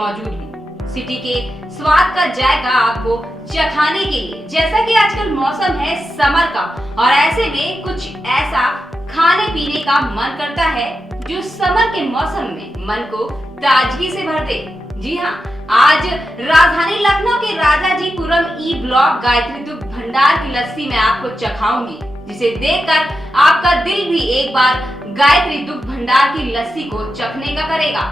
मौजूद हूँ सिटी के स्वाद का जायका आपको चखाने के लिए। जैसा कि आजकल मौसम है समर का और ऐसे में कुछ ऐसा खाने पीने का मन करता है जो समर के मौसम में मन को ताजगी से भर दे। जी हाँ, आज राजधानी लखनऊ के राजाजीपुरम ई ब्लॉक गायत्री दुग्ध भंडार की लस्सी मैं आपको चखाऊंगी, जिसे देखकर आपका दिल भी एक बार गायत्री दुग्ध भंडार की लस्सी को चखने का करेगा।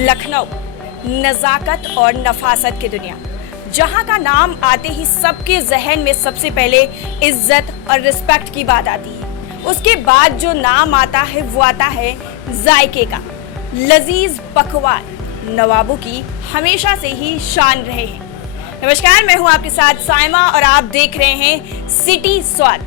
लखनऊ नज़ाकत और नफासत की दुनिया, जहां का नाम आते ही सबके जहन में सबसे पहले इज्जत और रिस्पेक्ट की बात आती है। उसके बाद जो नाम आता है वो आता है जायके का। लजीज पकवान नवाबों की हमेशा से ही शान रहे हैं। नमस्कार, मैं हूं आपके साथ साइमा और आप देख रहे हैं सिटी स्वाद,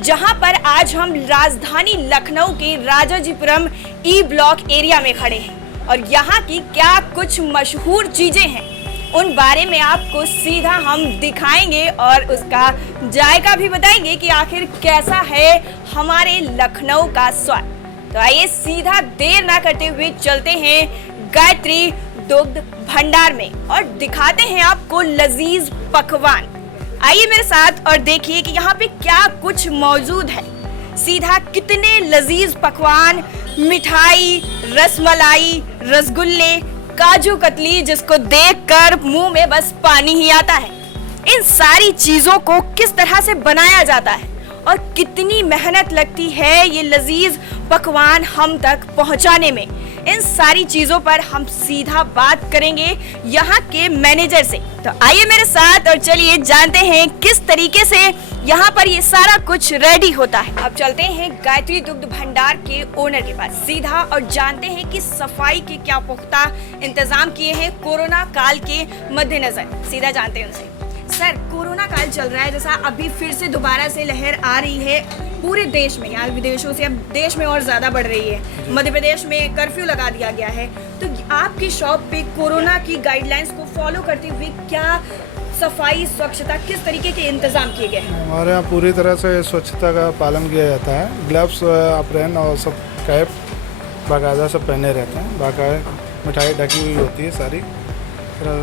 जहां पर आज हम राजधानी लखनऊ के राजाजीपुरम ई ब्लॉक एरिया में खड़े हैं और यहाँ की क्या कुछ मशहूर चीजें हैं उन बारे में आपको सीधा हम दिखाएंगे और उसका जायका भी बताएंगे कि आखिर कैसा है हमारे लखनऊ का स्वाद। तो आइए सीधा देर ना करते हुए चलते हैं गायत्री दुग्ध भंडार में और दिखाते हैं आपको लजीज पकवान। आइए मेरे साथ और देखिए कि यहाँ पे क्या कुछ मौजूद है। सीधा कितने लजीज पकवान, मिठाई, रसमलाई, रसगुल्ले, काजू कतली, जिसको देखकर मुंह में बस पानी ही आता है। इन सारी चीजों को किस तरह से बनाया जाता है और कितनी मेहनत लगती है ये लजीज पकवान हम तक पहुंचाने में, इन सारी चीजों पर हम सीधा बात करेंगे यहाँ के मैनेजर से। तो आइए मेरे साथ और चलिए जानते हैं किस तरीके से यहाँ पर ये सारा कुछ रेडी होता है। अब चलते हैं गायत्री दुग्ध भंडार के ओनर के पास सीधा और जानते हैं कि सफाई के क्या पुख्ता इंतजाम किए हैं कोरोना काल के मद्देनजर। सीधा जानते हैं उनसे। सर, कोरोना काल चल रहा है, जैसा अभी फिर से दोबारा से लहर आ रही है पूरे देश में, यार विदेशों से अब देश में और ज़्यादा बढ़ रही है। मध्य प्रदेश में कर्फ्यू लगा दिया गया है, तो आपकी शॉप पे कोरोना की गाइडलाइंस को फॉलो करते हुए क्या सफाई स्वच्छता किस तरीके के इंतजाम किए गए हैं? हमारे यहाँ पूरी तरह से स्वच्छता का पालन किया जाता है। ग्लव्स, अप्रैन और सब कैप बाकायदा सब पहने रहते हैं। बाकायदा मिठाई ढकी हुई होती है,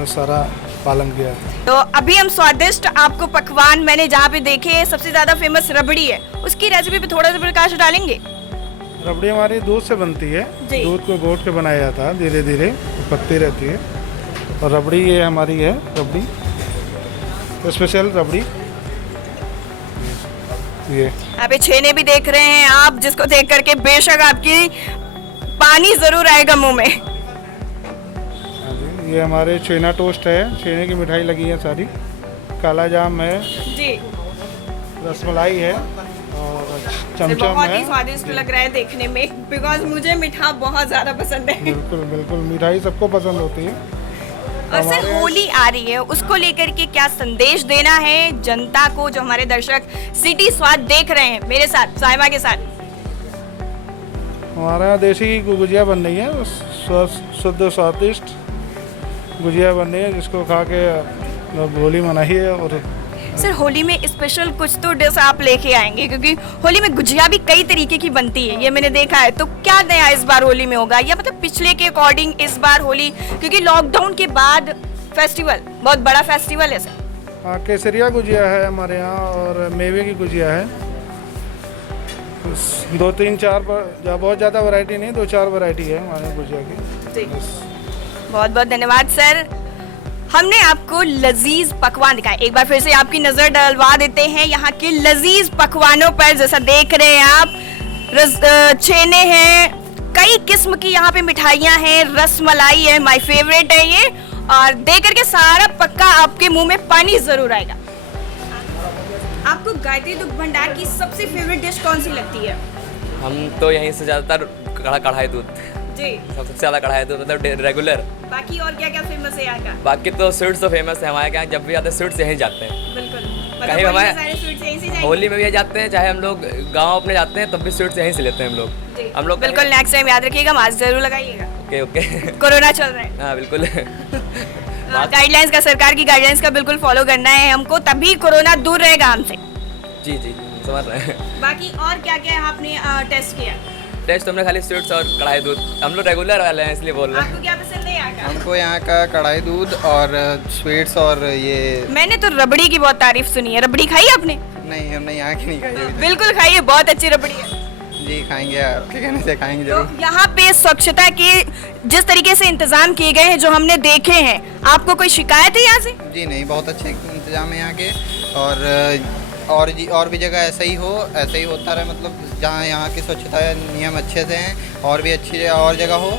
सारा पालन किया जाता है। तो अभी हम स्वादिष्ट आपको पकवान मैंने जहाँ पे देखे सबसे ज़्यादा फेमस रबड़ी है, उसकी रेसिपी पे थोड़ा सा प्रकाश डालेंगे। रबड़ी हमारी दूध से बनती है, दूध को घोट के बनाया जाता है, धीरे धीरे पकती रहती है। और रबड़ी ये हमारी है, रबड़ी स्पेशल रबड़ी। ये यहाँ पे छेने भी देख रहे हैं आप, जिसको देख करके बेशक आपकी पानी जरूर आएगा मुंह में। ये हमारे छेना टोस्ट है, छेने की मिठाई लगी है सारी, काला जाम है जी, रसमलाई है और चमचम है। बहुत ही स्वादिष्ट लग रहा है देखने में, बिकॉज मुझे मीठा बहुत ज़्यादा पसंद है। बिल्कुल बिल्कुल, मिठाई सबको पसंद होती है। और सर, होली आ रही है, उसको लेकर के क्या संदेश देना है जनता को, जो हमारे दर्शक सिटी स्वाद देख रहे हैं मेरे साथ साहिबा के साथ? हमारे यहाँ देसी गुजिया बन रही है, शुद्ध स्वादिष्ट गुजिया बन रही है, जिसको खा के होली मनाई है। और सर, होली में स्पेशल कुछ तो डिश आप लेके आएंगे, क्योंकि होली में गुजिया भी कई तरीके की बनती है, ये मैंने देखा है। तो क्या नया इस बार होली में होगा, या मतलब पिछले के अकॉर्डिंग इस बार होली, क्योंकि लॉकडाउन के बाद फेस्टिवल, बहुत बड़ा फेस्टिवल है सर। हाँ, केसरिया गुजिया है हमारे यहाँ और मेवे की गुजिया है। 2-3-4 बहुत ज़्यादा वैरायटी नहीं, 2-4 वैरायटी है हमारे गुजिया की। बहुत बहुत धन्यवाद सर। हमने आपको लजीज पकवान दिखाए, एक बार फिर से आपकी नजर डलवा देते हैं यहाँ के लजीज पकवानों पर। जैसा देख रहे हैं आप, छेने हैं, कई किस्म की यहाँ पे मिठाइयाँ हैं, रसमलाई है, माय फेवरेट है ये, और देख करके सारा पक्का आपके मुंह में पानी जरूर आएगा। आपको गायत्री दुग्ध भंडार की सबसे फेवरेट डिश कौन सी लगती है? हम तो यहीं से ज़्यादातर कढ़ाई दूध, जी, सबसे ज़्यादा कढ़ाई दूध मतलब रेगुलर। बाकी और क्या क्या फेमस है यहाँ का? बाकी तो स्वीट्स तो फेमस है हमारे यहाँ, जब भी आते हैं स्वीट्स यहीं जाते हैं। बिल्कुल, कहीं हमारे सारे स्वीट्स यहीं से जाएंगे। होली में भी यहीं जाते हैं, चाहे हम लोग गाँव अपने जाते हैं तब भी स्वीट्स यहीं से लेते हैं हम लोग। हम लोग बिल्कुल, नेक्स्ट टाइम याद रखिएगा, मास्क जरूर लगाइएगा। Okay okay. कोरोना चल रहा है। हाँ बिल्कुल। गाइडलाइंस का, सरकार की गाइडलाइंस का बिल्कुल फॉलो करना है हमको, तभी कोरोना दूर रहेगा हमसे। जी जी समझ रहे हैं। बाकी और क्या क्या आपने टेस्ट किया? टेस्ट तो हमने खाली स्वीट्स और कढ़ाई दूध, हम लोग रेगुलर वाले हैं इसलिए बोल रहे हैं। आपको क्या पसंद है यहाँ का? हमको यहाँ का कढ़ाई दूध और स्वीट्स और ये मैंने तो रबड़ी की बहुत तारीफ सुनी है। रबड़ी खाई आपने? नहीं, हमने यहाँ की नहीं खाई अभी बिल्कुल खाइए, बहुत अच्छी रबड़ी है। तक। जी खाएंगे, आपके कहने से खाएंगे तो जरूर। यहाँ पे स्वच्छता के जिस तरीके से इंतजाम किए गए हैं, जो हमने देखे हैं, आपको कोई शिकायत है यहाँ से? जी नहीं, बहुत अच्छे इंतजाम है यहाँ के। और भी जगह ऐसा ही होता रहे, मतलब जहाँ यहाँ की स्वच्छता नियम अच्छे से हैं और भी अच्छी और जगह हो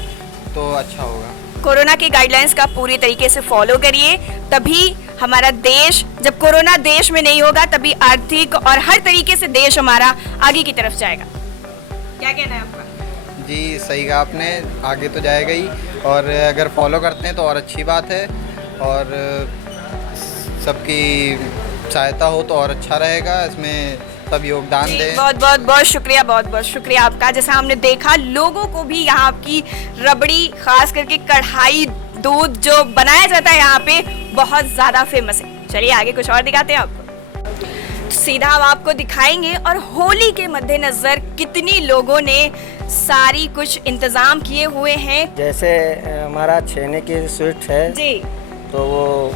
तो अच्छा होगा। कोरोना की गाइडलाइंस का पूरी तरीके से फॉलो करिए, तभी हमारा देश, जब कोरोना देश में नहीं होगा तभी आर्थिक और हर तरीके से देश हमारा आगे की तरफ जाएगा। क्या कहना है आपका? जी सही कहा आपने, आगे तो जाएगा ही, और अगर फॉलो करते हैं तो और अच्छी बात है, और सबकी सहायता हो तो और अच्छा रहेगा, इसमें सब योगदान दें। बहुत बहुत शुक्रिया आपका। जैसा हमने देखा, लोगों को भी यहाँ की रबड़ी, खास करके कढ़ाई दूध जो बनाया जाता है यहाँ पे, बहुत ज़्यादा फेमस है। चलिए आगे कुछ और दिखाते हैं आपको। सीधा हम आपको दिखाएंगे, और होली के मद्देनजर कितनी लोगों ने सारी कुछ इंतजाम किए हुए हैं। जैसे हमारा छेने की स्वीट है जी तो वो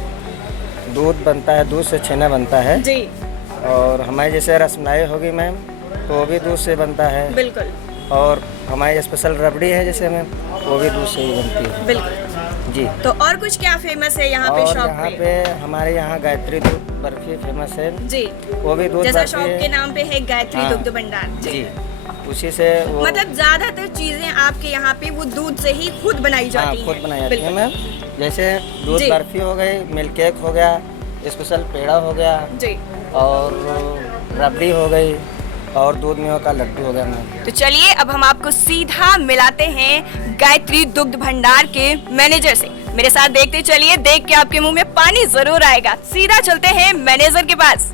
दूध बनता है, दूध से छेना बनता है जी, और हमारे जैसे रसमलाई होगी मैम तो वो भी दूध से बनता है, बिल्कुल और हमारी स्पेशल रबड़ी है जैसे मैम वो भी दूध से ही बनती है। बिल्कुल जी। तो और कुछ क्या फेमस है यहाँ पे और शॉप यहाँ पे? पे हमारे यहाँ गायत्री दूध बर्फी फेमस है जी, वो भी दूध जैसा बर्फी शॉप के है। नाम पे है गायत्री हाँ, दुग्ध भंडार। जी, उसी से वो मतलब ज्यादातर चीजें आपके यहाँ पे वो दूध से ही खुद बनाई हाँ जाती खुद हैं। बनाई जाती है बिल्कुल। मैम। जैसे दूध जी। बर्फी हो गई, मिल्क केक हो गया, स्पेशल पेड़ा हो गया, जी, और रबड़ी हो गई, और दूध मेवा का लड्डू हो गया मैम। तो चलिए अब हम आपको सीधा मिलाते हैं गायत्री दुग्ध भंडार के मैनेजर से। मेरे साथ देखते चलिए, देख के आपके मुंह में पानी जरूर आएगा। सीधा चलते हैं मैनेजर के पास।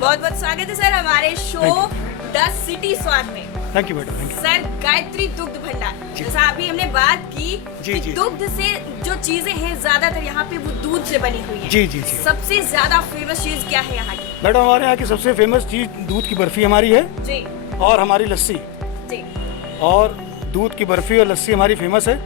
बहुत बहुत स्वागत है सर हमारे शो द सिटी स्वाद में। Thank you madam, thank you. Sir, Gayatri दुग्ध भंडार, जैसा अभी हमने बात की जी, कि जी। दुग्ध से जो चीजें हैं ज्यादातर यहाँ पे वो दूध से बनी हुई है। जी जी जी सबसे ज्यादा फेमस चीज क्या है यहाँ की? मैडम, हमारे यहाँ की सबसे फेमस चीज़ दूध की बर्फ़ी हमारी है, जी और हमारी लस्सी। जी, और दूध की बर्फ़ी और लस्सी हमारी फेमस है।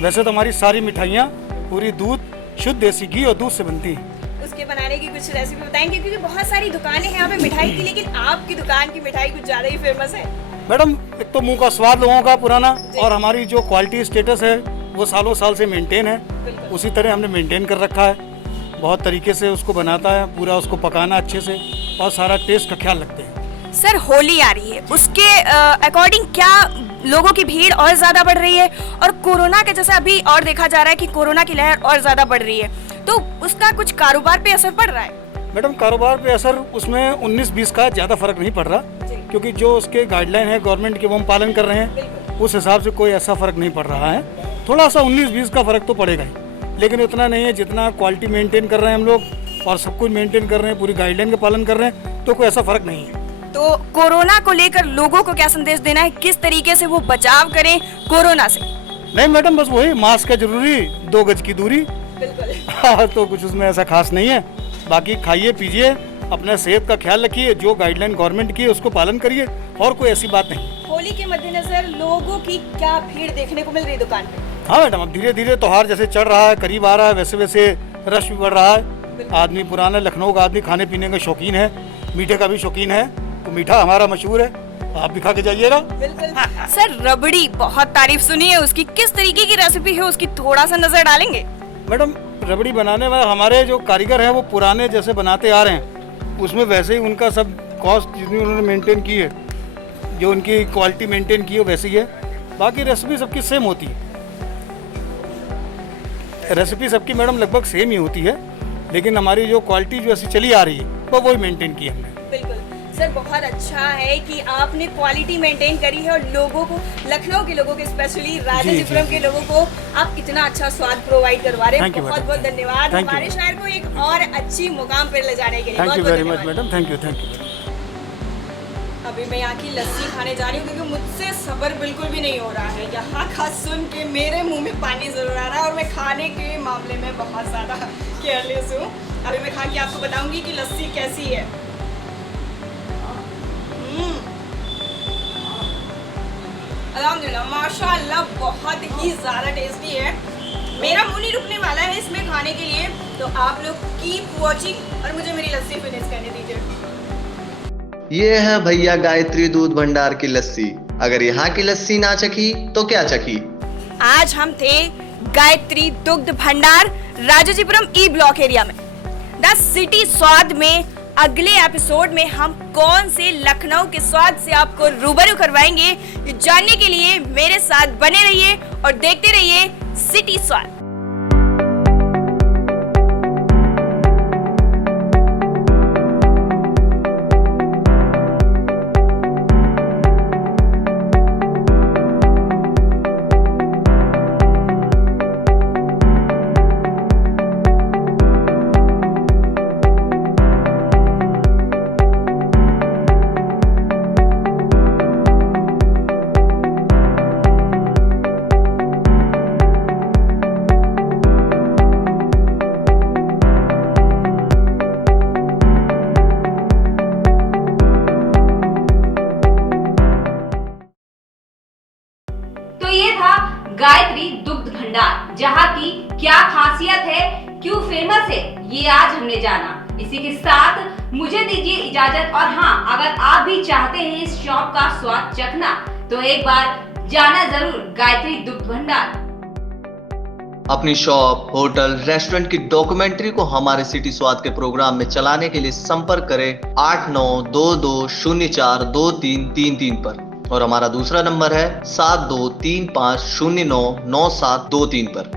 वैसे तो हमारी सारी मिठाइयाँ पूरी दूध, शुद्ध देसी घी और दूध से बनती हैं। उसके बनाने की कुछ रेसिपी बताएंगे, क्योंकि बहुत सारी दुकानें हैं यहाँ पे मिठाई की, लेकिन आपकी दुकान की मिठाई कुछ ज्यादा ही फेमस है। मैडम, एक तो मुंह का स्वाद लोगों का पुराना, और हमारी जो क्वालिटी स्टेटस है वो सालों साल से मेंटेन है, उसी तरह हमने मेंटेन कर रखा है। बहुत तरीके से उसको बनाता है, पूरा उसको पकाना अच्छे से, और सारा टेस्ट का ख्याल रखते हैं। सर, होली आ रही है, उसके अकॉर्डिंग क्या लोगों की भीड़ और ज्यादा बढ़ रही है? और कोरोना के जैसा अभी और देखा जा रहा है कि कोरोना की लहर और ज्यादा बढ़ रही है, तो उसका कुछ कारोबार पे असर पड़ रहा है? मैडम, कारोबार पे असर उसमें 19-20 का ज़्यादा फर्क नहीं पड़ रहा, क्योंकि जो उसके गाइडलाइन है गवर्नमेंट के वो हम पालन कर रहे हैं, उस हिसाब से कोई ऐसा फर्क नहीं पड़ रहा है। थोड़ा सा 19-20 का फर्क तो पड़ेगा ही, लेकिन उतना नहीं है जितना क्वालिटी मेंटेन कर रहे हैं हम लोग, और सब कुछ मेंटेन कर रहे हैं, पूरी गाइडलाइन का पालन कर रहे हैं, तो कोई ऐसा फर्क नहीं है। तो कोरोना को लेकर लोगों को क्या संदेश देना है, किस तरीके से वो बचाव करें कोरोना से? नहीं मैडम, बस वही मास्क है जरूरी, 2 गज की दूरी। हाँ, तो कुछ उसमें ऐसा खास नहीं है। बाकी खाइए पीजिए, अपना सेहत का ख्याल रखिए, जो गाइडलाइन गवर्नमेंट की है उसको पालन करिए, और कोई ऐसी बात नहीं। होली के मद्देनजर लोगों की क्या भीड़ देखने को मिल रही है दुकान पे? हाँ मैडम, अब धीरे धीरे त्योहार जैसे चढ़ रहा है, करीब आ रहा है, वैसे वैसे रश भी बढ़ रहा है। आदमी, पुराना लखनऊ का आदमी खाने पीने का शौकीन है, मीठे का भी शौकीन है, तो मीठा हमारा मशहूर है, आप भी खा के जाइएगा। बिल्कुल। सर, रबड़ी बहुत तारीफ सुनी है उसकी, किस तरीके की रेसिपी है उसकी, थोड़ा सा नजर डालेंगे? मैडम, रबड़ी बनाने में हमारे जो कारीगर हैं वो पुराने जैसे बनाते आ रहे हैं, उसमें वैसे ही उनका सब कॉस्ट जितनी उन्होंने मेंटेन की है, जो उनकी क्वालिटी मेंटेन की है वैसी ही है। बाकी रेसिपी सबकी सेम होती है। रेसिपी सबकी मैडम लगभग सेम ही होती है, लेकिन हमारी जो क्वालिटी जो ऐसी चली आ रही है वो वही मेंटेन की हमने। बिल्कुल सर, बहुत अच्छा है कि आपने क्वालिटी मेंटेन करी है और लोगों को, लखनऊ के लोगों को, स्पेशली राजाजीपुरम के लोगों को आप इतना अच्छा स्वाद प्रोवाइड करवा रहे हैं। बहुत बहुत धन्यवाद हमारे शहर को एक और अच्छी मुकाम पर ले जाने के लिए। Thank you very much madam, thank you. अभी मैं यहाँ की लस्सी खाने जा रही हूँ क्योंकि मुझसे सब्र बिल्कुल भी नहीं हो रहा है। यहाँ का सुन के मेरे मुंह में पानी जरूर आ रहा है और मैं खाने के मामले में बहुत ज़्यादा केयरलेस हूँ। अभी मैं खा के आपको बताऊंगी कि लस्सी कैसी है। अल्हम्दुलिल्लाह, माशाअल्लाह, बहुत ही ज़्यादा टेस्टी है। मेरा मुंह नहीं रुकने वाला है इसमें खाने के लिए, तो आप लोग कीप वॉचिंग और मुझे मेरी लस्सी फिनिश करने दीजिए। ये है भैया गायत्री दूध भंडार की लस्सी। अगर यहाँ की लस्सी ना चखी तो क्या चखी। आज हम थे गायत्री दुग्ध भंडार राजाजीपुरम ई ब्लॉक एरिया में। द सिटी स्वाद में अगले एपिसोड में हम कौन से लखनऊ के स्वाद से आपको रूबरू करवाएंगे, ये जानने के लिए मेरे साथ बने रहिए और देखते रहिए सिटी स्वाद। तो ये था गायत्री दुग्ध भंडार, जहाँ की क्या खासियत है, क्यों फेमस है, ये आज हमने जाना। इसी के साथ मुझे दीजिए इजाजत। और हाँ, अगर आप भी चाहते हैं इस शॉप का स्वाद चखना तो एक बार जाना जरूर गायत्री दुग्ध भंडार। अपनी शॉप, होटल, रेस्टोरेंट की डॉक्यूमेंट्री को हमारे सिटी स्वाद के प्रोग्राम में चलाने के लिए संपर्क करें 8922042333 पर। और हमारा दूसरा नंबर है 7235099723 पर।